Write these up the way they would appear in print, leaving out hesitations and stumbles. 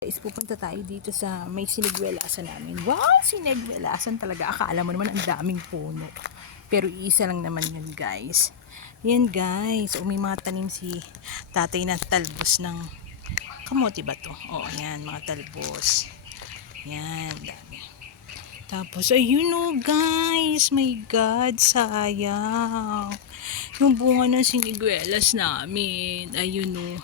Guys, pupunta tayo dito sa may sinigwelasan namin. Wow, sinigwelasan talaga. Akala mo naman ang daming puno. Pero isa lang naman yun, guys. Yan, guys. O may mga tanim si tatay na talbos ng kamote ba to? Oo, yan, mga talbos. Yan, dami. Tapos, ayun o, guys. My God, sayang. Yung bunga ng sinigwelas namin. Ayun o.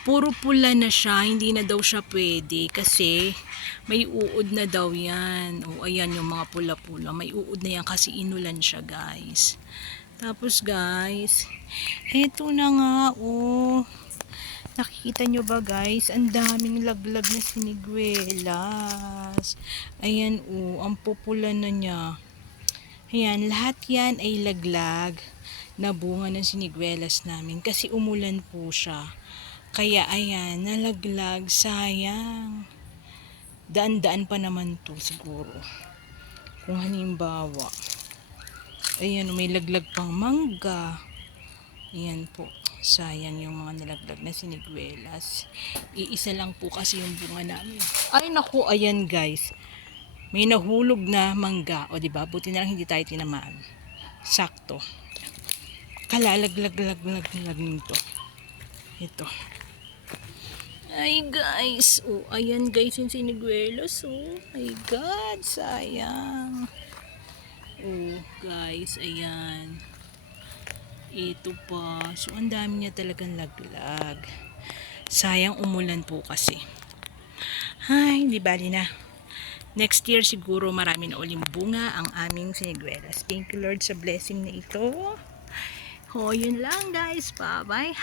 Puro pula na siya, hindi na daw siya pwede kasi may uod na daw yan. O ayan yung mga pula-pula, may uod na yan kasi inulan siya, guys. Tapos guys, eto na nga nakikita nyo ba, guys? Ang daming laglag na sinigwelas. Ayan ang pupula na niya. Ayan, lahat yan ay laglag na bunga ng sinigwelas namin kasi umulan po siya. Kaya ayan, nalaglag, sayang. Daan-daan pa naman to siguro. Kung halimbawa, ayan, may laglag pang mangga. Ayan po, sayang yung mga nalaglag na sinigwelas. Iisa lang po kasi yung bunga namin. Ay naku, ayan guys. May nahulog na mangga. O diba, buti na lang hindi tayo tinamaan. Sakto. Kalalaglag-lag-lag-lag nito. Ito. Ay guys, ayan guys yung sinigwelas, my God, sayang. Guys, ayan. Ito pa, so ang dami niya talagang laglag. Sayang umulan po kasi. Ay, di bali na. Next year siguro marami na uling bunga ang aming sinigwelas. Thank you Lord sa blessing na ito. Yun lang guys, bye bye.